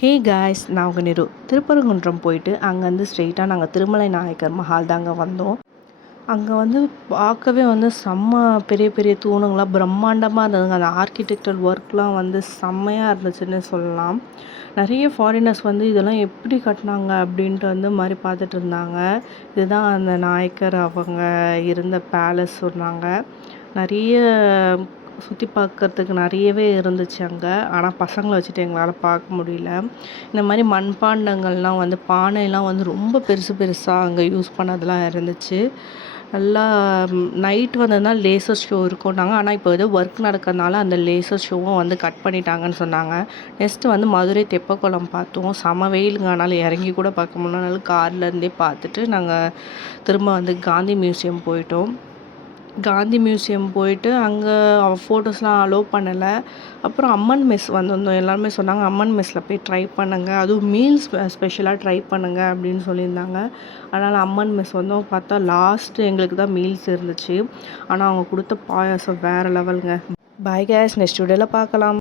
Hey guys, நான் உங்கள் நிரு. திருப்பரங்குன்றம் போயிட்டு அங்கேருந்து ஸ்ட்ரெயிட்டாக நாங்கள் திருமலை நாயக்கர் மஹால் தாங்க வந்தோம். அங்கே பார்க்கவே செம்ம பெரிய பெரிய தூணுங்களாம் பிரம்மாண்டமாக இருந்ததுங்க. அந்த ஆர்கிடெக்டர் ஒர்க்லாம் செம்மையாக இருந்துச்சுன்னு சொல்லலாம். நிறைய ஃபாரினர்ஸ் இதெல்லாம் எப்படி கட்டினாங்க அப்படின்ட்டு மாதிரி பார்த்துட்டு இருந்தாங்க. இதுதான் அந்த நாயக்கர் அவங்க இருந்த பேலஸ் சொன்னாங்க. நிறைய சுற்றி பார்க்கறதுக்கு நிறையவே இருந்துச்சு அங்கே. ஆனால் பசங்களை வச்சுட்டு எங்களால் பார்க்க முடியல. இந்த மாதிரி மண்பாண்டங்கள்லாம் பானைலாம் ரொம்ப பெருசு பெருசாக அங்கே யூஸ் பண்ணதெல்லாம் இருந்துச்சு. நல்லா நைட் வந்ததுனா லேசர் ஷோ இருக்கும்னாங்க. ஆனால் இப்போ ஏதோ ஒர்க் நடக்கிறதுனால அந்த லேசர் ஷோவும் கட் பண்ணிட்டாங்கன்னு சொன்னாங்க. நெக்ஸ்ட்டு மதுரை தெப்பக்குளம் பார்த்தோம். செம வெயிலுங்க. அதனால் இறங்கி கூட பார்க்க முடியல. கார்லேருந்தே பார்த்துட்டு நாங்கள் திரும்ப காந்தி மியூசியம் போயிட்டோம். காந்தி மியூசியம் போயிட்டு அங்கே ஃபோட்டோஸ்லாம் அலோவ் பண்ணலை. அப்புறம் அம்மன் மெஸ் வந்திருந்தோம். எல்லாருமே சொன்னாங்க அம்மன் மெஸ்ஸில் போய் ட்ரை பண்ணுங்கள், அதுவும் மீல்ஸ் ஸ்பெஷலாக ட்ரை பண்ணுங்கள் அப்படின்னு சொல்லியிருந்தாங்க. அதனால் அம்மன் மெஸ் வந்தோம். பார்த்தா லாஸ்ட்டு எங்களுக்கு தான் மீல்ஸ் இருந்துச்சு. ஆனால் அவங்க கொடுத்த பாயாசம் வேறு லெவலுங்க. பாய் கேஸ், நெக்ஸ்ட் வீடியோவில் பார்க்கலாம்.